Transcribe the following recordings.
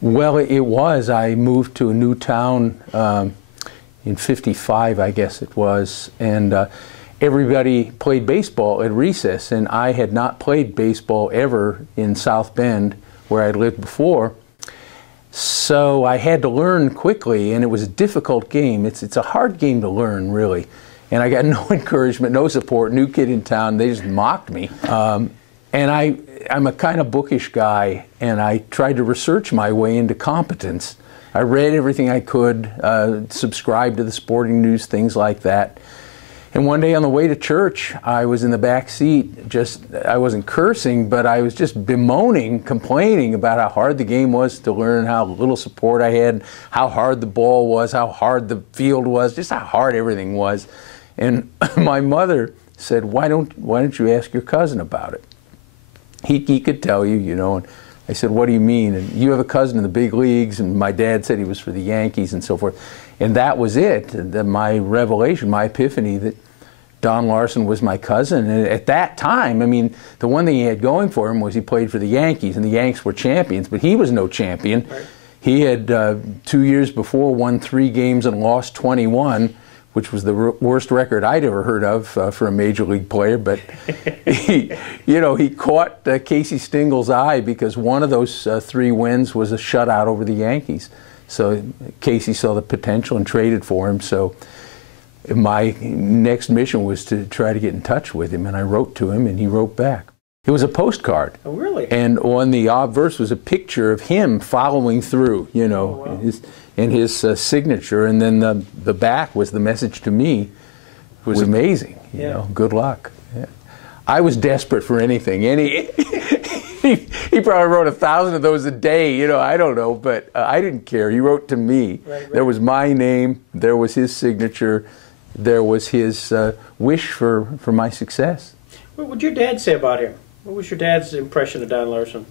Well, it was. I moved to a new town in '55, I guess it was, and everybody played baseball at recess, and I had not played baseball ever in South Bend, where I lived before. So I had to learn quickly, and it was a difficult game. It's a hard game to learn, really. And I got no encouragement, no support, new kid in town. They just mocked me. And I'm a kind of bookish guy, and I tried to research my way into competence. I read everything I could, subscribed to the sporting news, things like that. And one day on the way to church, I was in the back seat, I wasn't cursing, but I was just bemoaning, complaining about how hard the game was to learn, how little support I had, how hard the ball was, how hard the field was, just how hard everything was. And my mother said, why don't you ask your cousin about it? He could tell you, you know. And I said, what do you mean? And you have a cousin in the big leagues, and my dad said he was for the Yankees and so forth. And that was it, my revelation, my epiphany, that Don Larsen was my cousin. And at that time, I mean, the one thing he had going for him was he played for the Yankees, and the Yanks were champions, but he was no champion. Right. He had 2 years before won 3 games and lost 21, which was the worst record I'd ever heard of for a major league player. But he caught Casey Stengel's eye, because one of those 3 wins was a shutout over the Yankees. So Casey saw the potential and traded for him. So my next mission was to try to get in touch with him, and I wrote to him, and he wrote back. It was a postcard. Oh, really? And on the obverse was a picture of him following through, you know, oh, wow. and his signature, and then the back was the message to me. It was amazing, you know, good luck. Yeah. I was desperate for anything. He probably wrote 1,000 of those a day, you know, I don't know, but I didn't care. He wrote to me. Right. There was my name, there was his signature, there was his wish for my success. What would your dad say about him? What was your dad's impression of Don Larsen?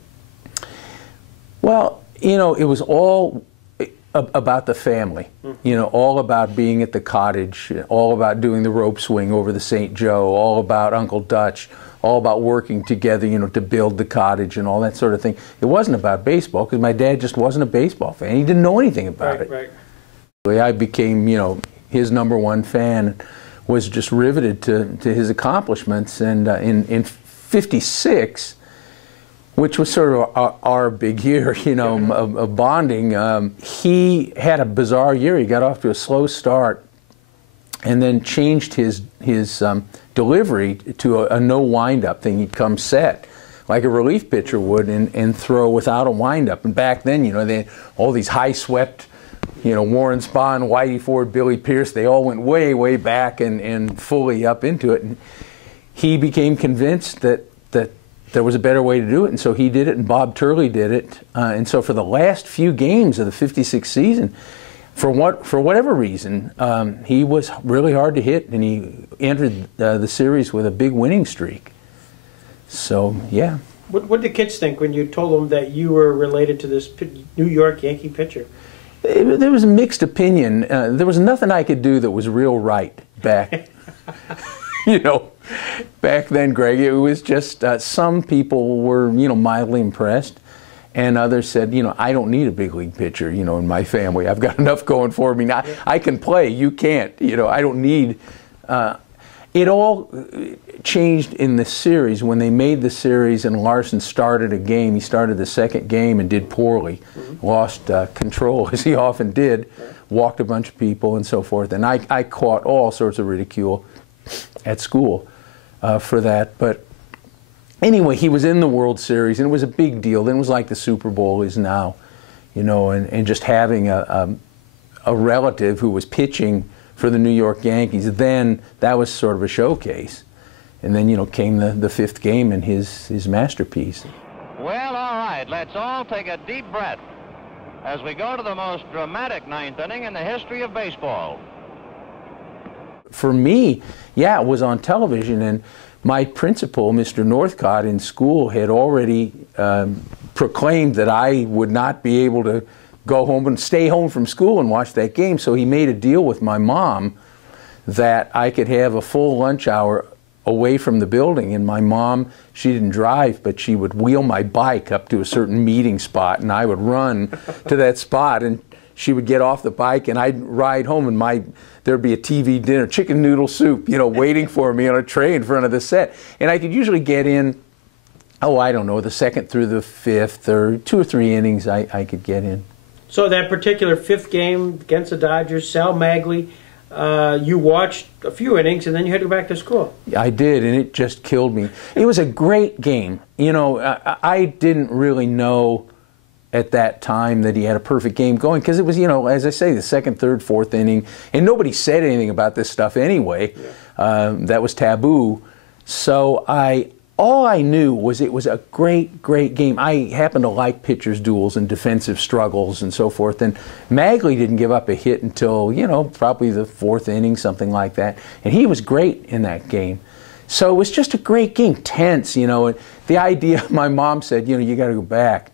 Well, you know, it was all about the family, you know, all about being at the cottage, all about doing the rope swing over the St. Joe, all about Uncle Dutch, all about working together, you know, to build the cottage and all that sort of thing. It wasn't about baseball, because my dad just wasn't a baseball fan. He didn't know anything about it. Right. I became, you know, his #1 fan, was just riveted to his accomplishments. And in '56, which was sort of our big year, you know, of bonding, he had a bizarre year. He got off to a slow start, and then changed his delivery to a no wind-up thing. He'd come set like a relief pitcher would, and throw without a wind-up. And back then, you know, they had all these high-swept, you know, Warren Spahn, Whitey Ford, Billy Pierce, they all went way, way back and fully up into it. And he became convinced that there was a better way to do it, and so he did it, and Bob Turley did it. And so for the last few games of the '56 season, for whatever reason, he was really hard to hit, and he entered the series with a big winning streak. So, yeah. What did the kids think when you told them that you were related to this New York Yankee pitcher? There was a mixed opinion. There was nothing I could do that was real right back, you know, back then, Greg. It was just some people were, you know, mildly impressed, and others said, you know, I don't need a big league pitcher, you know, in my family. I've got enough going for me. Now, I can play, you can't, you know, I don't need. It all changed in the series when they made the series, and Larson started a game. He started the second game and did poorly, lost control, as he often did, walked a bunch of people and so forth. And I caught all sorts of ridicule at school for that. But anyway, he was in the World Series, and it was a big deal. Then it was like the Super Bowl is now, you know, and just having a relative who was pitching for the New York Yankees, then that was sort of a showcase. And then, you know, came the 5th game and his masterpiece. Well, all right, let's all take a deep breath as we go to the most dramatic 9th inning in the history of baseball. For me, yeah, it was on television, and my principal, Mr. Northcott, in school had already proclaimed that I would not be able to go home and stay home from school and watch that game. So he made a deal with my mom that I could have a full lunch hour away from the building, and my mom, she didn't drive, but she would wheel my bike up to a certain meeting spot, and I would run to that spot, and she would get off the bike, and I'd ride home, and there'd be a TV dinner, chicken noodle soup, you know, waiting for me on a tray in front of the set. And I could usually get in, oh, I don't know, the second through the fifth, or 2 or 3 innings I could get in. So that particular 5th game against the Dodgers, Sal Magley, you watched a few innings and then you had to go back to school. I did, and it just killed me. It was a great game. You know, I didn't really know at that time that he had a perfect game going, because it was, you know, as I say, the 2nd, 3rd, 4th inning, and nobody said anything about this stuff anyway. Yeah. That was taboo. So all I knew was it was a great, great game. I happen to like pitchers' duels and defensive struggles and so forth. And Magley didn't give up a hit until, you know, probably the 4th inning, something like that. And he was great in that game. So it was just a great game, tense, you know. And the idea, my mom said, you know, you got to go back.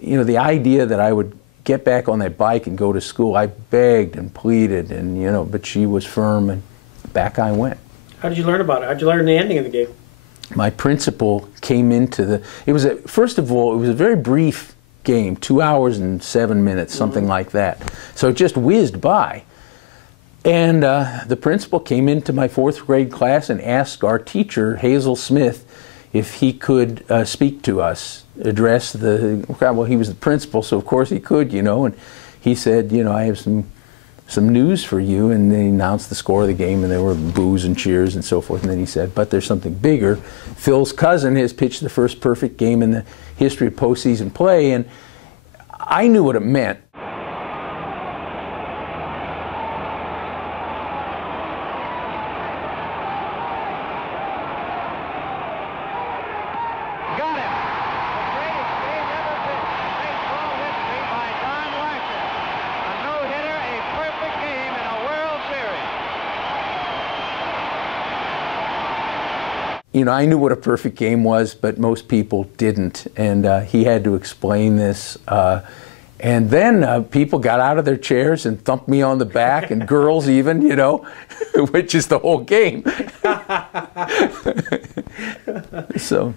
You know, the idea that I would get back on that bike and go to school, I begged and pleaded, and, you know, but she was firm, and back I went. How did you learn about it? How did you learn the ending of the game? My principal came into first of all, it was a very brief game, 2 hours and 7 minutes, something like that. So it just whizzed by. And the principal came into my 4th grade class and asked our teacher, Hazel Smith, if he could speak to us, address well, he was the principal, so of course he could, you know, and he said, you know, I have some news for you, and they announced the score of the game, and there were boos and cheers and so forth, and then he said, but there's something bigger. Phil's cousin has pitched the first perfect game in the history of postseason play, and I knew what it meant. Got him! The greatest game ever pitched in baseball history by Don Larsen. A no-hitter, a perfect game in a World Series. You know, I knew what a perfect game was, but most people didn't, and he had to explain this. And then people got out of their chairs and thumped me on the back, and girls even, you know, which is the whole game. So.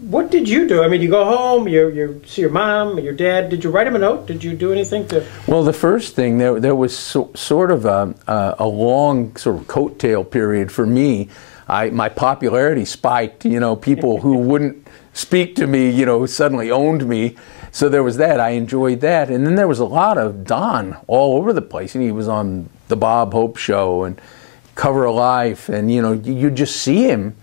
What did you do? I mean, you go home, you see your mom, your dad. Did you write him a note? Did you do anything to... Well, the first thing, there was sort of a long sort of coattail period for me. My popularity spiked, you know, people who wouldn't speak to me, you know, suddenly owned me. So there was that. I enjoyed that. And then there was a lot of Don all over the place. And he was on the Bob Hope Show and Cover of Life. And, you know, you just see him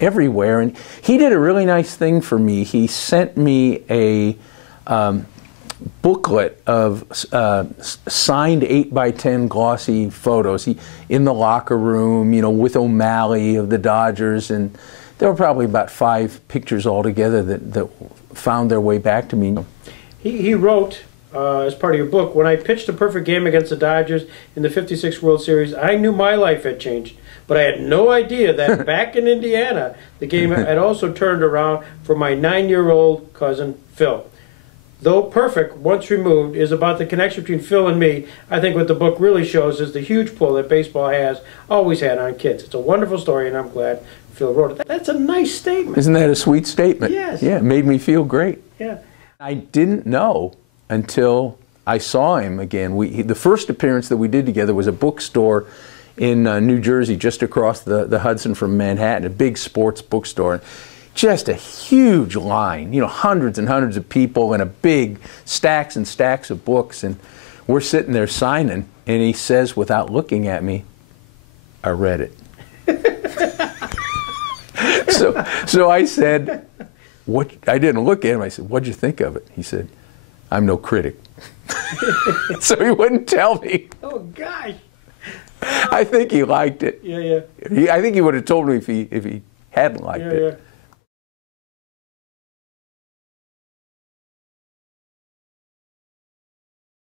everywhere. And he did a really nice thing for me. He sent me a booklet of signed 8x10 glossy photos. In the locker room, you know, with O'Malley of the Dodgers. And there were probably about 5 pictures altogether that found their way back to me. He wrote, as part of your book, when I pitched a perfect game against the Dodgers in the '56 World Series, I knew my life had changed. But I had no idea that back in Indiana, the game had also turned around for my 9-year-old cousin, Phil. Though perfect, once removed, is about the connection between Phil and me. I think what the book really shows is the huge pull that baseball always had on kids. It's a wonderful story, and I'm glad Phil wrote it. That's a nice statement. Isn't that a sweet statement? Yes. Yeah, it made me feel great. Yeah. I didn't know until I saw him again. The first appearance that we did together was a bookstore in New Jersey, just across the Hudson from Manhattan, a big sports bookstore. Just a huge line, you know, hundreds and hundreds of people and a big stacks and stacks of books. And we're sitting there signing, and he says, without looking at me, I read it. So I said, "What?" I didn't look at him. I said, "What'd you think of it?" He said, "I'm no critic." So he wouldn't tell me. Oh, gosh. I think he liked it. Yeah, yeah. I think he would have told me if he hadn't liked it. Yeah.